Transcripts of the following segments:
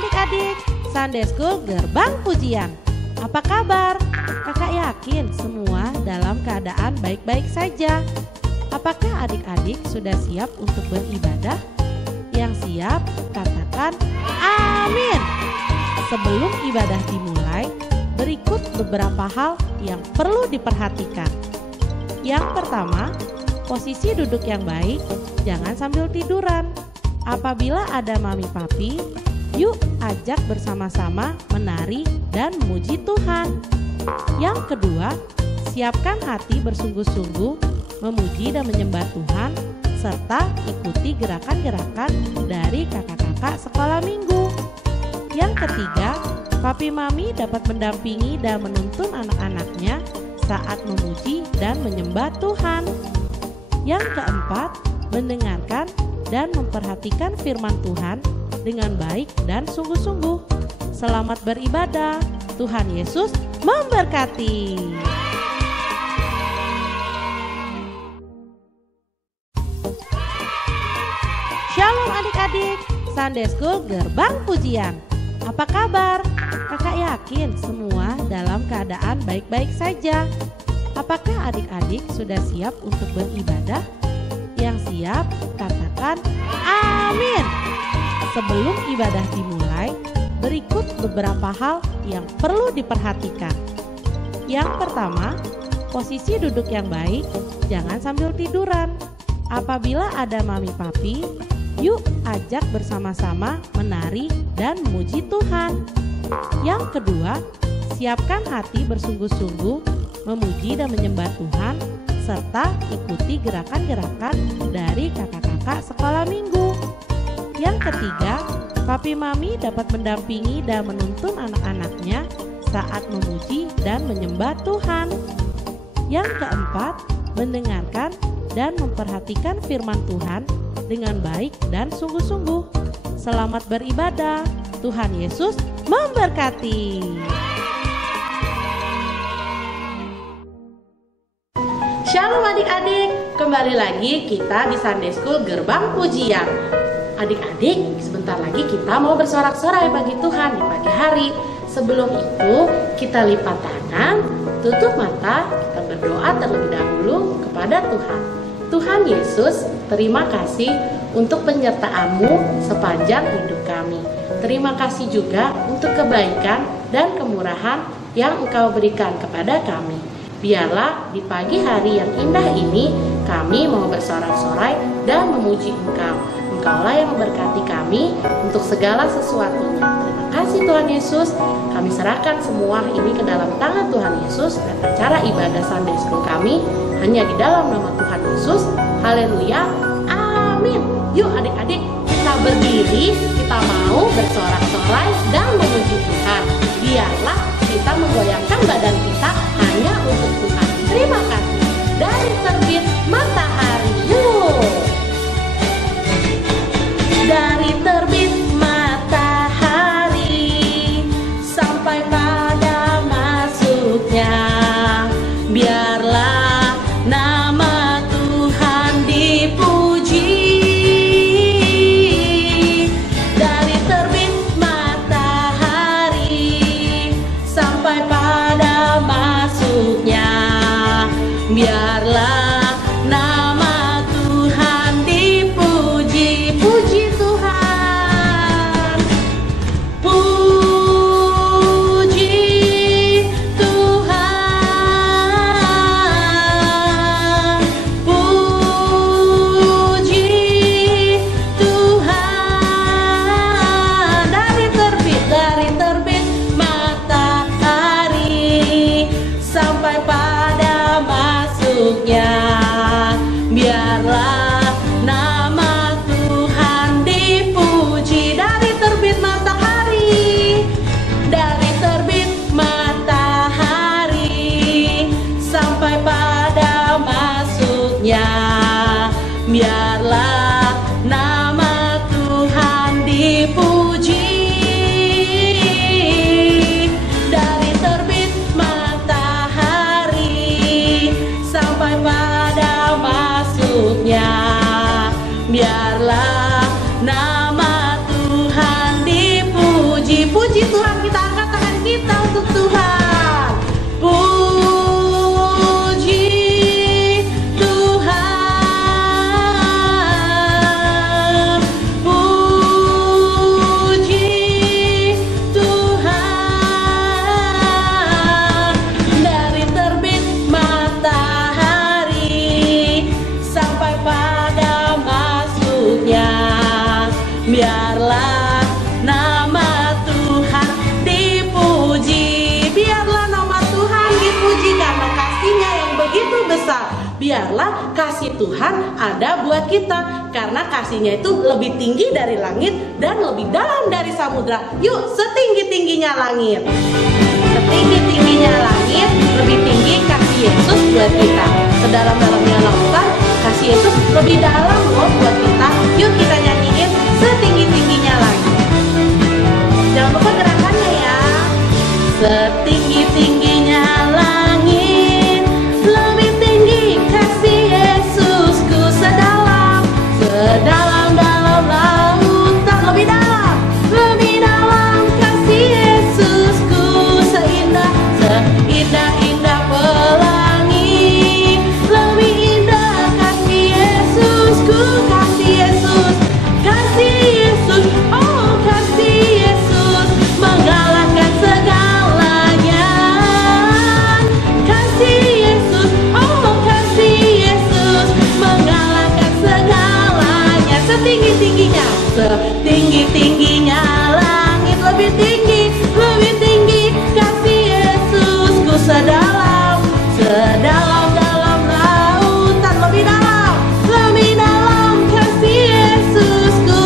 adik-adik, Sunday School Gerbang Pujian. Apa kabar? Kakak yakin semua dalam keadaan baik-baik saja. Apakah adik-adik sudah siap untuk beribadah? Yang siap, katakan amin. Sebelum ibadah dimulai, berikut beberapa hal yang perlu diperhatikan. Yang pertama, posisi duduk yang baik, jangan sambil tiduran. Apabila ada mami papi, yuk ajak bersama-sama menari dan memuji Tuhan. Yang kedua, siapkan hati bersungguh-sungguh memuji dan menyembah Tuhan, serta ikuti gerakan-gerakan dari kakak-kakak sekolah minggu. Yang ketiga, papi mami dapat mendampingi dan menuntun anak-anaknya saat memuji dan menyembah Tuhan. Yang keempat, mendengarkan dan memperhatikan firman Tuhan dengan baik dan sungguh-sungguh. Selamat beribadah. Tuhan Yesus memberkati. Shalom adik-adik, Sunday School Gerbang Pujian. Apa kabar? Kakak yakin semua dalam keadaan baik-baik saja. Apakah adik-adik sudah siap untuk beribadah? Yang siap, katakan amin. Sebelum ibadah dimulai, berikut beberapa hal yang perlu diperhatikan. Yang pertama, posisi duduk yang baik, jangan sambil tiduran. Apabila ada mami papi, yuk ajak bersama-sama menari dan memuji Tuhan. Yang kedua, siapkan hati bersungguh-sungguh memuji dan menyembah Tuhan, serta ikuti gerakan-gerakan dari kakak-kakak sekolah minggu. Yang ketiga, papi mami dapat mendampingi dan menuntun anak-anaknya saat memuji dan menyembah Tuhan. Yang keempat, mendengarkan dan memperhatikan firman Tuhan dengan baik dan sungguh-sungguh. Selamat beribadah. Tuhan Yesus memberkati. Shalom adik-adik, kembali lagi kita di Sunday School Gerbang Pujian. Adik-adik, sebentar lagi kita mau bersorak-sorai bagi Tuhan di pagi hari. Sebelum itu, kita lipat tangan, tutup mata, kita berdoa terlebih dahulu kepada Tuhan. Tuhan Yesus, terima kasih untuk penyertaan-Mu sepanjang hidup kami. Terima kasih juga untuk kebaikan dan kemurahan yang Engkau berikan kepada kami. Biarlah di pagi hari yang indah ini kami mau bersorak-sorai dan memuji Engkau. Engkaulah yang memberkati kami untuk segala sesuatunya. Terima kasih Tuhan Yesus. Kami serahkan semua ini ke dalam tangan Tuhan Yesus, dan acara ibadah Sunday School kami hanya di dalam nama Tuhan Yesus. Haleluya. Amin. Yuk adik-adik, kita berdiri, kita mau bersorak-sorai dan memuji Tuhan. Biarlah kita menggoyangkan badan kita hanya untuk Tuhan. Terima kasih. Dari terbit matahari, yuk. Dari terbit matahari sampai pada masuknya, biarlah nama Tuhan dipuji. Dari terbit matahari sampai pada Biarlah nama Tuhan dipuji. Biarlah nama Tuhan dipuji karena kasih-Nya yang begitu besar. Biarlah kasih Tuhan ada buat kita, karena kasih-Nya itu lebih tinggi dari langit dan lebih dalam dari samudra. Yuk, setinggi-tingginya langit, setinggi-tingginya langit, lebih tinggi kasih Yesus buat kita. Sedalam-dalamnya lautan, kasih Yesus lebih dalam loh buat kita. Yuk kita nyanyiin setinggi-tingginya langit. Jangan lupa gerakannya ya. Setinggi-tingginya langit, lebih tinggi kasih Yesusku. Sedalam-dalam lautan, lebih dalam kasih Yesusku. Seindah-indah pelangi, lebih indah kasih Yesusku. Kasih Yesus, oh kasih Yesus menggalakkan segalanya. Kasih Yesus, oh kasih Yesus menggalakkan segalanya. Setinggi-tingginya, setinggi-tingginya langit, lebih tinggi kasih Yesusku. Sedalam-dalam lautan, lebih dalam kasih Yesusku.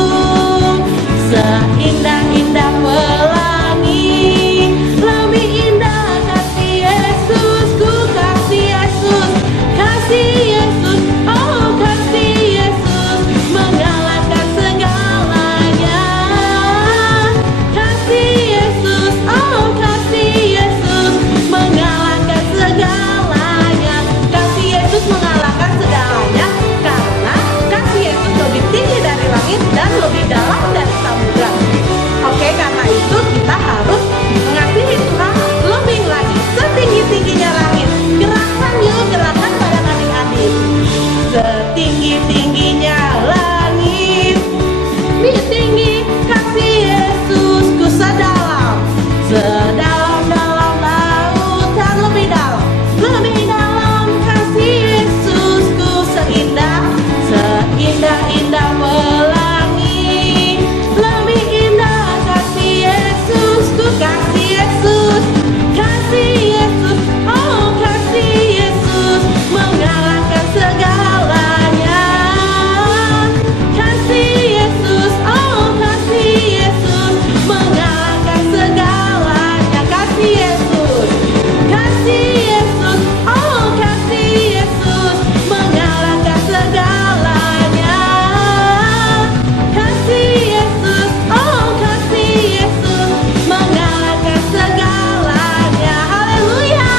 Seindah-indah pelangi, lebih indah kasih Yesusku. Kasih Yesus, oh kasih Yesus menggalakkan segalanya. Kasih Yesus, oh kasih Yesus menggalakkan segalanya. Kasih Yesus mengalahkan segalanya, karena kasih Yesus lebih tinggi dari langit dan lebih dalam dari samudra. Oke, karena itu kita harus mengasihi Tuhan lebih lagi, setinggi-tingginya langit. Gerakan yuk, gerakan bareng adik-adik. Setinggi-tingginya langit, lebih tinggi kasih Yesusku. Sedalam-dalam lautan, lebih dalam kasih Yesusku. Seindah-indah pelangi, lebih indah kasih Yesusku. Kasih Yesus, oh kasih Yesus menggalakkan segalanya. Kasih Yesus, oh kasih Yesus menggalakkan segalanya. Kasih Yesus, oh kasih Yesus menggalakkan segalanya. Kasih Yesus, oh kasih Yesus menggalakkan segalanya. Haleluya.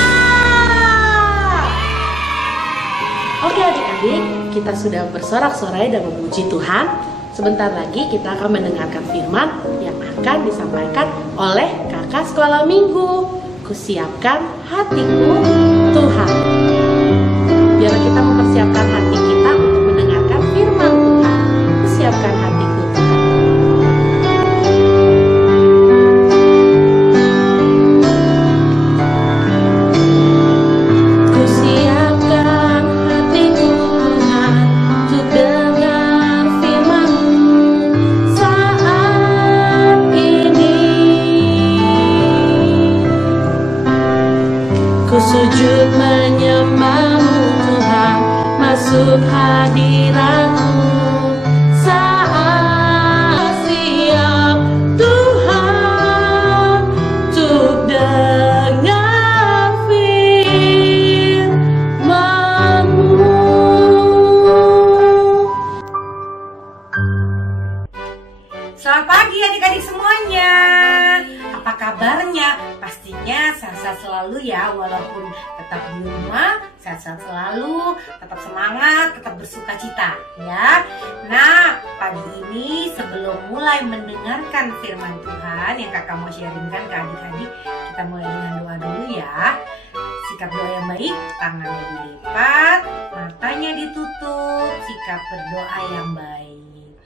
Oke adik-adik, kita sudah bersorak-sorai dan memuji Tuhan. Sebentar lagi kita akan mendengarkan firman yang akan disampaikan oleh kakak sekolah minggu. Kusiapkan hatiku Tuhan. Biar kita mempersiapkan hati kita untuk mendengarkan firman Tuhan. Kusiapkan hatiku Tuhan. Kusiapkan hatiku Tuhan untuk dengar firman-Mu saat ini. Ku sujud menyembah-Mu Tuhan, masuk hadirat-Mu saat siap Tuhan untuk dengar firman-Mu. Selamat pagi adik-adik semuanya. Apa kabarnya? Pastinya sehat-sehat selalu ya, walaupun tetap di rumah, sehat-sehat selalu, tetap semangat, tetap bersuka cita ya. Nah, pagi ini sebelum mulai mendengarkan firman Tuhan yang kakak mau sharingkan ke adik-adik, kita mulai dengan doa dulu ya. Sikap doa yang baik, tangannya dilipat, matanya ditutup, sikap berdoa yang baik.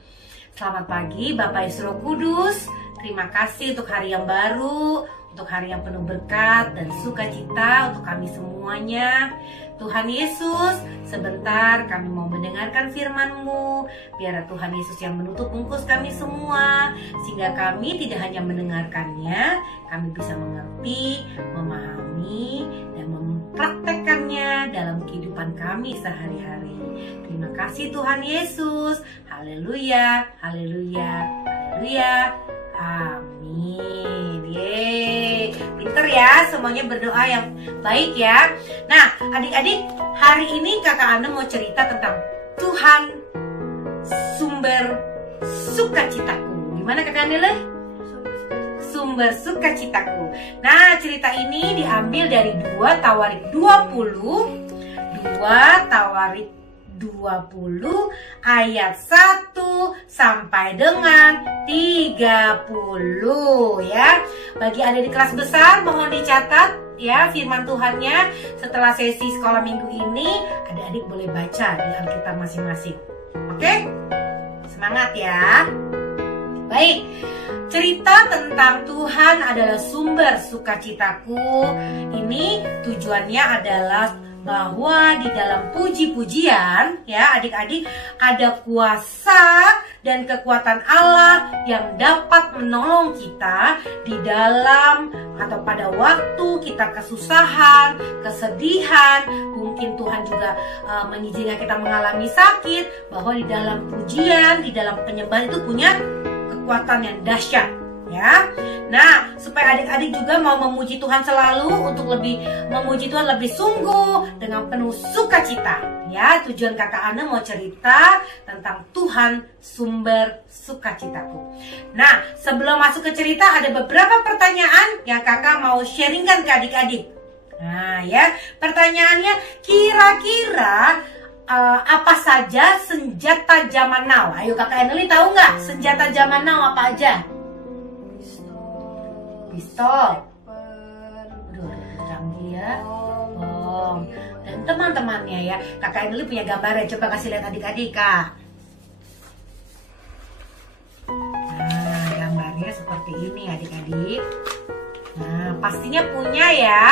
Selamat pagi Bapak Yesus Roh Kudus. Terima kasih untuk hari yang baru, untuk hari yang penuh berkat dan sukacita untuk kami semuanya. Tuhan Yesus, sebentar kami mau mendengarkan firman-Mu. Biar Tuhan Yesus yang menutup bungkus kami semua, sehingga kami tidak hanya mendengarkannya, kami bisa mengerti, memahami, dan mempraktekkannya dalam kehidupan kami sehari-hari. Terima kasih Tuhan Yesus. Haleluya, haleluya, haleluya. Amin. Yeay. Pinter ya, semuanya berdoa yang baik ya. Nah, adik-adik, hari ini Kakak Ana mau cerita tentang Tuhan sumber sukacitaku. Gimana Kakak Ana? Sumber sukacitaku. Nah, cerita ini diambil dari 2 Tawarik 20. 2 Tawarik 20 ayat 1 sampai dengan 30 ya. Bagi adik di kelas besar mohon dicatat ya firman Tuhannya. Setelah sesi sekolah minggu ini, adik-adik boleh baca di Alkitab masing-masing. Oke? Semangat ya. Baik. Cerita tentang Tuhan adalah sumber sukacitaku. Ini tujuannya adalah bahwa di dalam puji-pujian ya adik-adik ada kuasa dan kekuatan Allah yang dapat menolong kita di dalam atau pada waktu kita kesusahan, kesedihan, mungkin Tuhan juga mengizinkan kita mengalami sakit, bahwa di dalam pujian, di dalam penyembahan itu punya kekuatan yang dahsyat ya. Nah, supaya adik-adik juga mau memuji Tuhan selalu, untuk lebih memuji Tuhan lebih sungguh dengan penuh sukacita ya. Tujuan Kakak Ana mau cerita tentang Tuhan sumber sukacitaku. Nah, sebelum masuk ke cerita ada beberapa pertanyaan yang Kakak mau sharingkan ke adik-adik. Nah ya, pertanyaannya kira-kira apa saja senjata zaman now? Ayo Kakak Eneli tahu nggak senjata zaman now apa aja? Pistol, canggih ya, bom, dan teman-temannya ya. Kakak Eneli punya gambarnya, coba kasih lihat adik-adik Kak. Nah, gambarnya seperti ini adik-adik. Nah, pastinya punya ya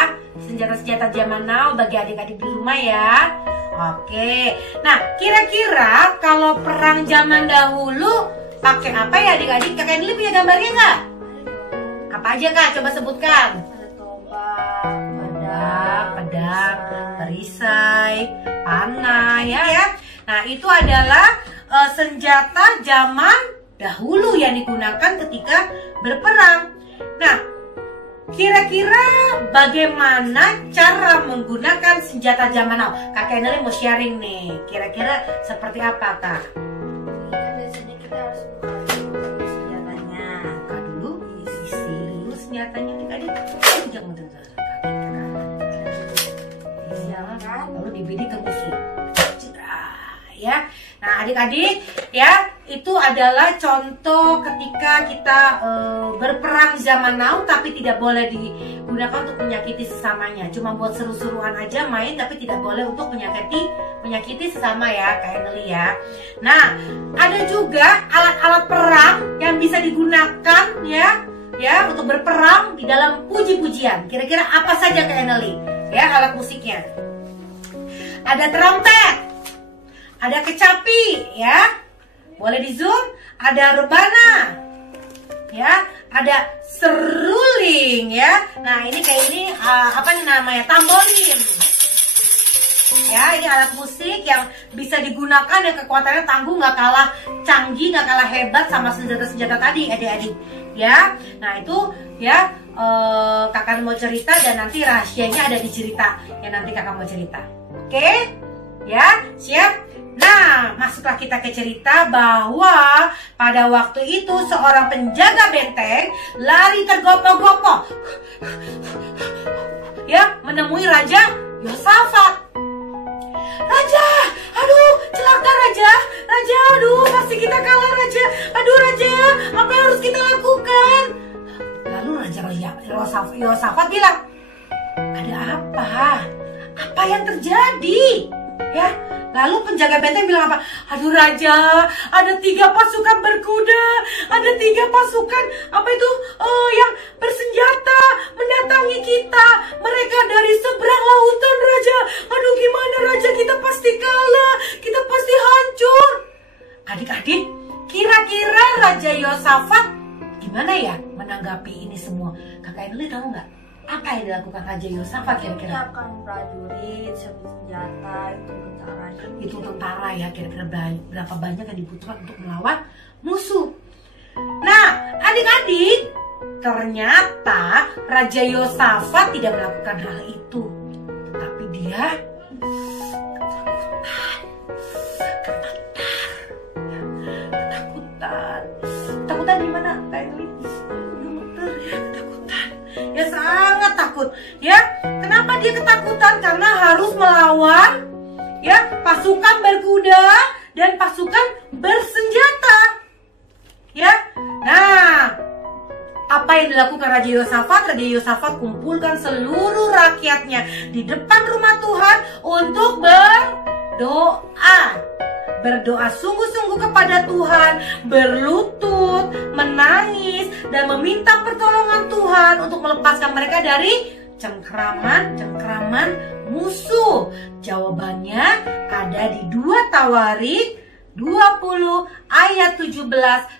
senjata-senjata zaman now bagi adik-adik di rumah ya. Oke, nah kira-kira kalau perang zaman dahulu pakai apa ya adik-adik? Kakak Eneli punya gambarnya nggak? Apa aja Kak? Coba sebutkan. Ada tombak, pedang, perisai, panah ya. Nah itu adalah senjata zaman dahulu yang digunakan ketika berperang. Nah kira-kira bagaimana cara menggunakan senjata zaman now? Kakak Eneli mau sharing nih. Kira-kira seperti apa Kak? kan biasanya kita harus buka dulu senjatanya. Buka dulu, isi dulu senjatanya adik-adik. Jangan Silakan. lalu dibidik ke musuh. Ya, nah adik-adik ya, itu adalah contoh ketika kita berperang zaman now, tapi tidak boleh digunakan untuk menyakiti sesamanya. Cuma buat seru-seruan aja main, tapi tidak boleh untuk menyakiti sesama ya, kayak Nelly ya. Nah, ada juga alat-alat perang yang bisa digunakan ya untuk berperang di dalam puji-pujian. Kira-kira apa saja kayak Nelly? Ya, alat musiknya. Ada trompet. Ada kecapi ya, boleh di zoom. Ada rebana ya, ada seruling ya. Nah ini kayak ini apa namanya, tamborin ya. Ini alat musik yang bisa digunakan, yang kekuatannya tangguh, nggak kalah canggih, nggak kalah hebat sama senjata-senjata tadi adik-adik ya. Nah itu ya, kakak mau cerita dan nanti rahasianya ada di cerita yang nanti kakak mau cerita. Oke ya, siap. Nah, masuklah kita ke cerita bahwa pada waktu itu seorang penjaga benteng lari tergopoh-gopoh ya menemui Raja Yosafat. Raja, aduh, celaka Raja. Raja, aduh, pasti kita kalah Raja. Aduh Raja, apa yang harus kita lakukan? Lalu Raja Yosafat bilang, ada apa? Apa yang terjadi? Ya, lalu penjaga benteng bilang apa? Aduh Raja, ada 3 pasukan berkuda, ada 3 pasukan apa itu yang bersenjata memerangi kita. Mereka dari seberang lautan, Raja. Aduh, gimana Raja, kita pasti kalah, kita pasti hancur. Adik-adik, kira-kira Raja Yosafat gimana ya menanggapi ini semua? Kakak Emily tahu nggak? Apa yang dilakukan Raja Yosafat kira-kira? Menyiapkan prajurit, senjata, itu tentaranya. Itu tentara ya, kira-kira berapa banyak yang dibutuhkan untuk melawan musuh. Nah, adik-adik, ternyata Raja Yosafat tidak melakukan hal itu. Tetapi dia ketakutan. Ketakutan gimana? Kayak gemeter ya, ketakutan. Ya sangat takut. Ya, kenapa dia ketakutan? Karena harus melawan ya pasukan berkuda dan pasukan bersenjata. Ya, nah, apa yang dilakukan Raja Yosafat? Raja Yosafat kumpulkan seluruh rakyatnya di depan rumah Tuhan untuk berdoa. Berdoa sungguh-sungguh kepada Tuhan, berlutut, menangis, dan meminta pertolongan Tuhan untuk melepaskan mereka dari cengkraman musuh. Jawabannya ada di 2 Tawarik 20 ayat 17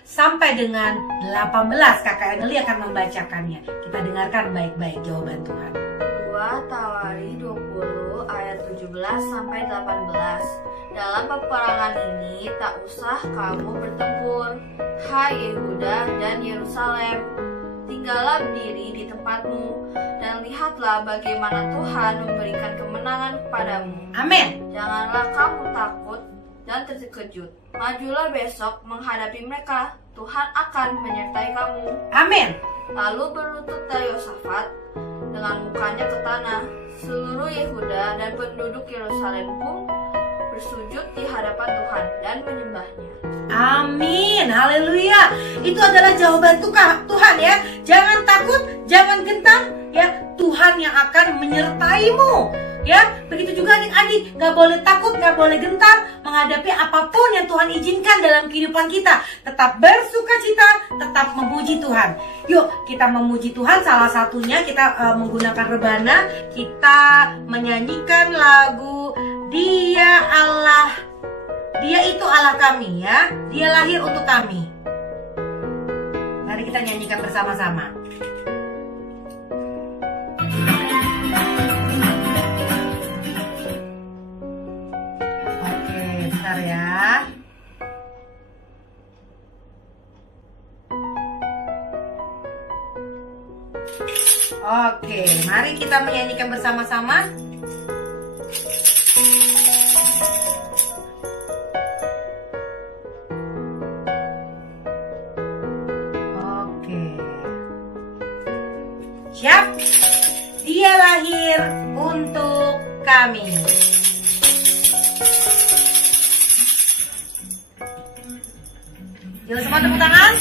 sampai dengan 18. Kakak Emily akan membacakannya. Kita dengarkan baik-baik jawaban Tuhan. 2 Tawarik 20 ayat 17 sampai 18. Dalam peperangan ini tak usah kamu bertempur, hai Yehuda dan Yerusalem. Tinggallah berdiri di tempatmu dan lihatlah bagaimana Tuhan memberikan kemenangan kepadamu. Amin. Janganlah kamu takut dan terkejut. Majulah besok menghadapi mereka. Tuhan akan menyertai kamu. Amin. Lalu berlututlah Yosafat dengan mukanya ke tanah. Seluruh Yehuda dan penduduk Yerusalem pun bersujud di hadapan Tuhan dan menyembahnya. Amin. Haleluya. Itu adalah jawaban Tuhan ya. Jangan takut, jangan gentar ya. Tuhan yang akan menyertaimu. Ya, begitu juga adik-adik, nggak boleh takut, nggak boleh gentar menghadapi apapun yang Tuhan izinkan dalam kehidupan kita. Tetap bersukacita, tetap memuji Tuhan. Yuk, kita memuji Tuhan. Salah satunya kita menggunakan rebana, kita menyanyikan lagu Dia Allah, Dia itu Allah kami ya. Dia lahir untuk kami. Mari kita nyanyikan bersama-sama. Ya. Oke, mari kita menyanyikan bersama-sama. Oke. Siap? Dia lahir untuk kami. Yuk semua tepuk tangan.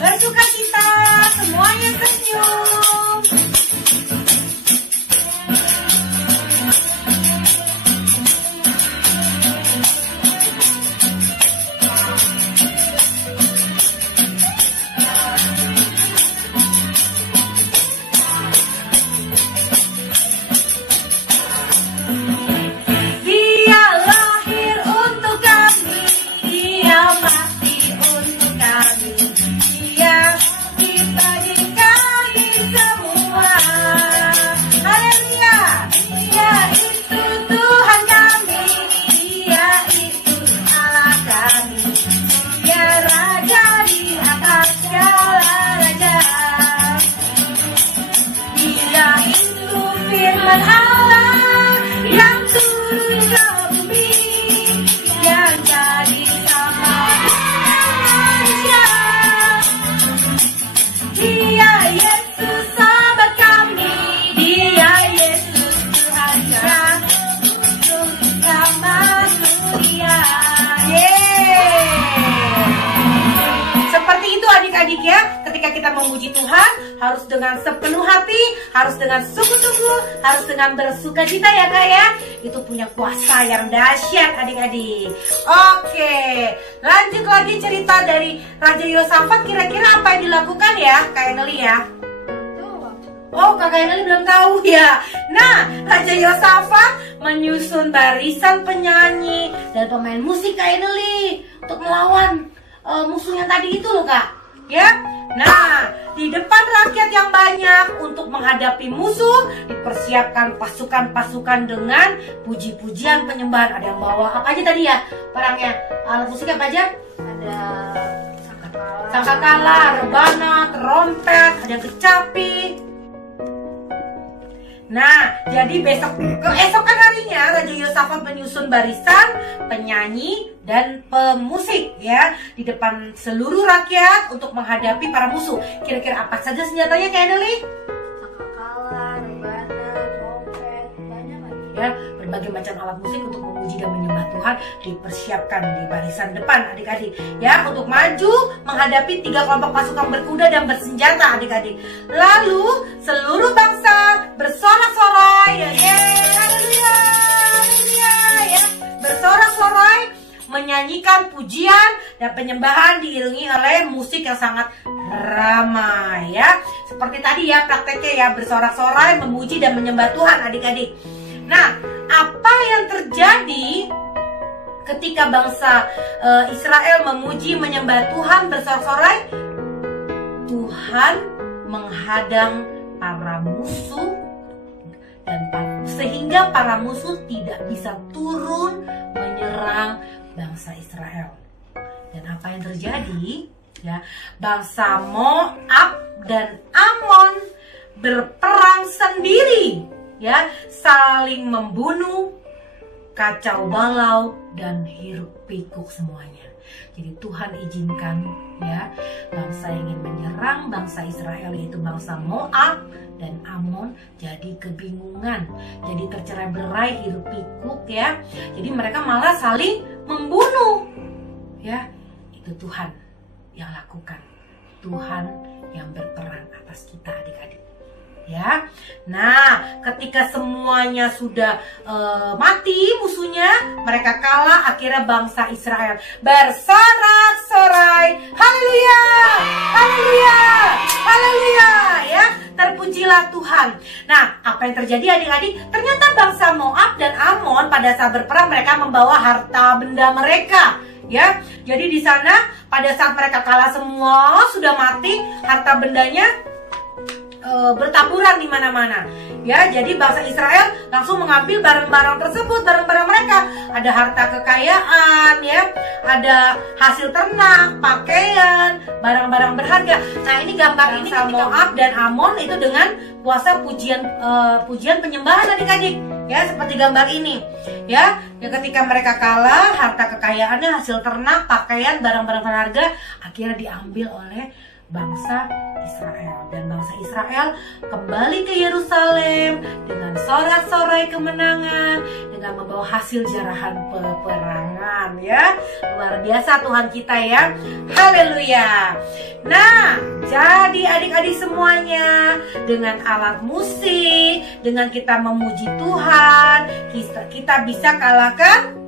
Bersukacita, semuanya senyum. kita memuji Tuhan harus dengan sepenuh hati, harus dengan sungguh-sungguh, harus dengan bersukacita ya Kak ya. Itu punya kuasa yang dahsyat adik-adik. Oke, lanjut lagi cerita dari Raja Yosafat. Kira-kira apa yang dilakukan ya Kak Eneli ya? Oh, Kakak Eneli belum tahu ya. Nah, Raja Yosafat menyusun barisan penyanyi dan pemain musik Kak Eneli untuk melawan musuh yang tadi itu loh Kak. Ya. Nah, di depan rakyat yang banyak untuk menghadapi musuh dipersiapkan pasukan-pasukan dengan puji-pujian penyembahan. Ada yang bawa apa aja tadi ya? Barangnya alat musik apa aja? Ada sangkakala, rebana, trompet, ada kecapi. Nah, jadi keesokan harinya Raja Yosafat menyusun barisan penyanyi dan pemusik ya di depan seluruh rakyat untuk menghadapi para musuh. Kira-kira apa saja senjatanya Kak Eneli? sangkakala, rebana, trompet, banyak lagi. Ya, berbagai macam alat musik untuk memuji dan menyembah Tuhan dipersiapkan di barisan depan adik-adik ya, untuk maju menghadapi 3 kelompok pasukan berkuda dan bersenjata adik-adik. Lalu seluruh bangsa bersorak-sorai ya, haleluya, haleluya ya, bersorak-sorai menyanyikan pujian dan penyembahan diiringi oleh musik yang sangat ramai ya. Seperti tadi ya prakteknya ya, bersorak-sorai memuji dan menyembah Tuhan adik-adik. Nah, apa yang terjadi ketika bangsa Israel memuji menyembah Tuhan bersorak-sorai? Tuhan menghadang para musuh dan sehingga para musuh tidak bisa turun menyerang bangsa Israel. Dan apa yang terjadi? Ya, bangsa Moab dan Amon berperang sendiri. Ya, saling membunuh, kacau balau dan hiruk pikuk semuanya. Jadi Tuhan izinkan ya bangsa yang ingin menyerang bangsa Israel yaitu bangsa Moab dan Amon jadi kebingungan, jadi tercerai-berai, hiruk pikuk ya. Jadi mereka malah saling membunuh. Ya, itu Tuhan yang lakukan. Tuhan yang berperang atas kita adik-adik. Ya, nah ketika semuanya sudah mati musuhnya, mereka kalah. Akhirnya bangsa Israel bersorak-sorai, haleluya, haleluya, haleluya ya, terpujilah Tuhan. Nah, apa yang terjadi adik-adik? Ternyata bangsa Moab dan Amon pada saat berperang mereka membawa harta benda mereka. Ya, jadi di sana pada saat mereka kalah semua sudah mati, harta bendanya bertaburan di mana-mana. Ya, jadi bangsa Israel langsung mengambil barang-barang tersebut, barang-barang mereka. Ada harta kekayaan, ya, ada hasil ternak, pakaian, barang-barang berharga. Nah, ini gambar ini ketika Moab dan Amon itu dengan puasa pujian penyembahan adik-adik. Ya, seperti gambar ini. Ya, ketika mereka kalah, harta kekayaannya, hasil ternak, pakaian, barang-barang berharga akhirnya diambil oleh bangsa Israel. Dan bangsa Israel kembali ke Yerusalem dengan sorak-sorai kemenangan, dengan membawa hasil jarahan peperangan. Ya, luar biasa Tuhan kita ya, haleluya. Nah, jadi adik-adik semuanya, dengan alat musik, dengan kita memuji Tuhan, kita bisa kalahkan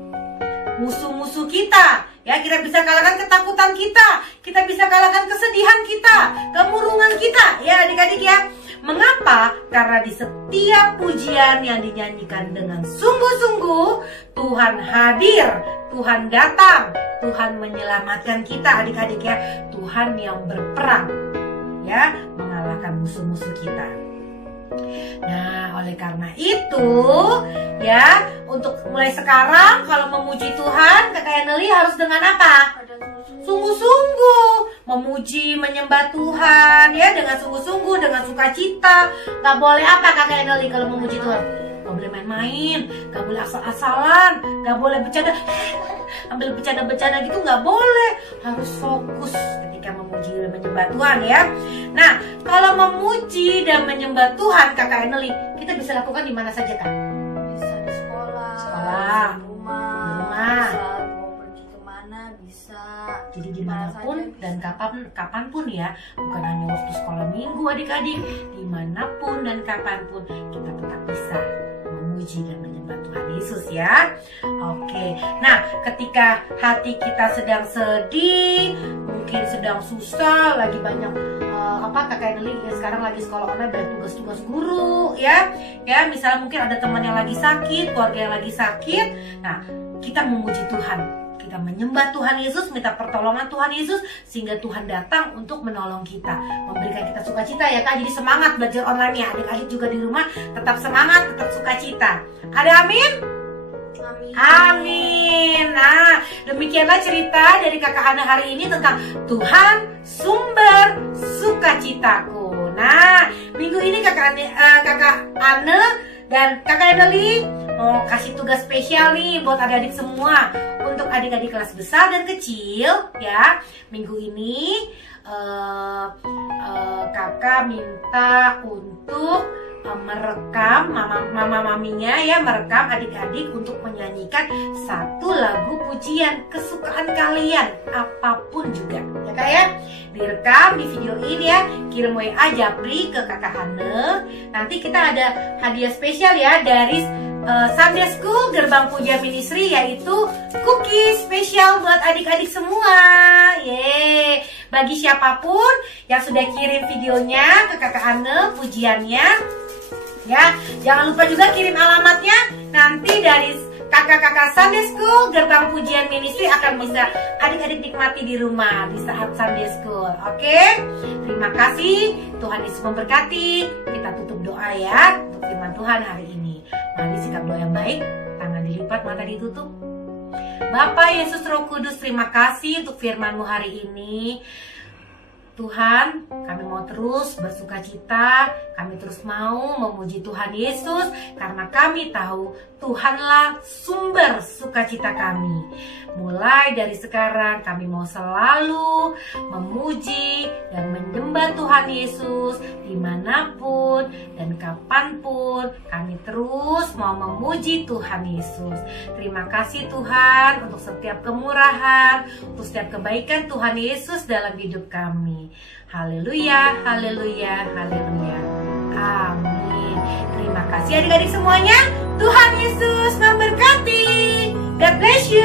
musuh-musuh kita. Ya, kita bisa kalahkan ketakutan kita bisa kalahkan kesedihan kita, kemurungan kita. Ya, adik-adik ya. Mengapa? Karena di setiap pujian yang dinyanyikan dengan sungguh-sungguh, Tuhan hadir, Tuhan datang, Tuhan menyelamatkan kita adik-adik ya. Tuhan yang berperang ya, mengalahkan musuh-musuh kita. Nah, oleh karena itu ya, untuk mulai sekarang kalau memuji Tuhan, Kakak Eneli harus dengan apa? Sungguh-sungguh memuji, menyembah Tuhan ya, dengan sungguh-sungguh, dengan sukacita. Gak boleh apa Kakak Eneli kalau memuji Tuhan? Gak boleh main-main, gak boleh asal-asalan, gak boleh bercanda, ambil bercanda-bercanda gitu, gak boleh. Harus fokus ketika memuji dan menyembah Tuhan ya. Nah, kalau memuji dan menyembah Tuhan Kakak Eneli, kita bisa lakukan di mana saja Kak? Bisa di sekolah, Sekolah, di rumah, rumah. bisa mau pergi kemana bisa. Jadi dimanapun dan kapanpun ya, bukan hanya waktu sekolah minggu adik-adik, dimanapun dan kapanpun kita tetap bisa memuji dan menyembah Tuhan Yesus ya. Oke, nah ketika hati kita sedang sedih, mungkin sedang susah, lagi banyak Kakak Neli ya, sekarang lagi sekolah online, banyak tugas-tugas guru ya. Ya, misalnya mungkin ada teman yang lagi sakit, keluarga yang lagi sakit. Nah, kita memuji Tuhan, kita menyembah Tuhan Yesus, minta pertolongan Tuhan Yesus, sehingga Tuhan datang untuk menolong kita, memberikan kita sukacita ya Kak. Jadi semangat belajar online ya, adik-adik juga di rumah tetap semangat, tetap sukacita. Ada amin? Amin. Nah, demikianlah cerita dari Kakak Ana hari ini tentang Tuhan sumber sukacitaku. Nah, minggu ini Kakak Ana dan Kakak Neli mau kasih tugas spesial nih buat adik-adik semua, untuk adik-adik kelas besar dan kecil ya. Minggu ini Kakak minta untuk merekam maminya ya, merekam adik-adik untuk menyanyikan satu lagu pujian kesukaan kalian, apapun juga ya Kak ya. Direkam, di videoin ya, kirim WA Japri ke Kakak Hane. Nanti kita ada hadiah spesial ya dari Sunday School Gerbang Pujian Ministry, yaitu cookies spesial buat adik-adik semua. Yeay. Bagi siapapun yang sudah kirim videonya ke Kakak Hane, pujiannya ya, jangan lupa juga kirim alamatnya. Nanti dari kakak-kakak Sunday School Gerbang Pujian Ministry akan bisa adik-adik nikmati di rumah di saat Sunday School. Oke, terima kasih. Tuhan Yesus memberkati. Kita tutup doa ya untuk firman Tuhan hari ini. Mari sikap doa yang baik, tangan dilipat, mata ditutup. Bapa Yesus Roh Kudus, terima kasih untuk firman-Mu hari ini. Tuhan, kami mau terus bersuka cita, kami terus mau memuji Tuhan Yesus, karena kami tahu Tuhanlah sumber sukacita kami. Mulai dari sekarang kami mau selalu memuji dan menyembah Tuhan Yesus dimanapun dan kapanpun. Kami terus mau memuji Tuhan Yesus. Terima kasih Tuhan untuk setiap kemurahan, untuk setiap kebaikan Tuhan Yesus dalam hidup kami. Haleluya, haleluya, haleluya. Amin. Terima kasih adik-adik semuanya. Tuhan Yesus memberkati. God bless you.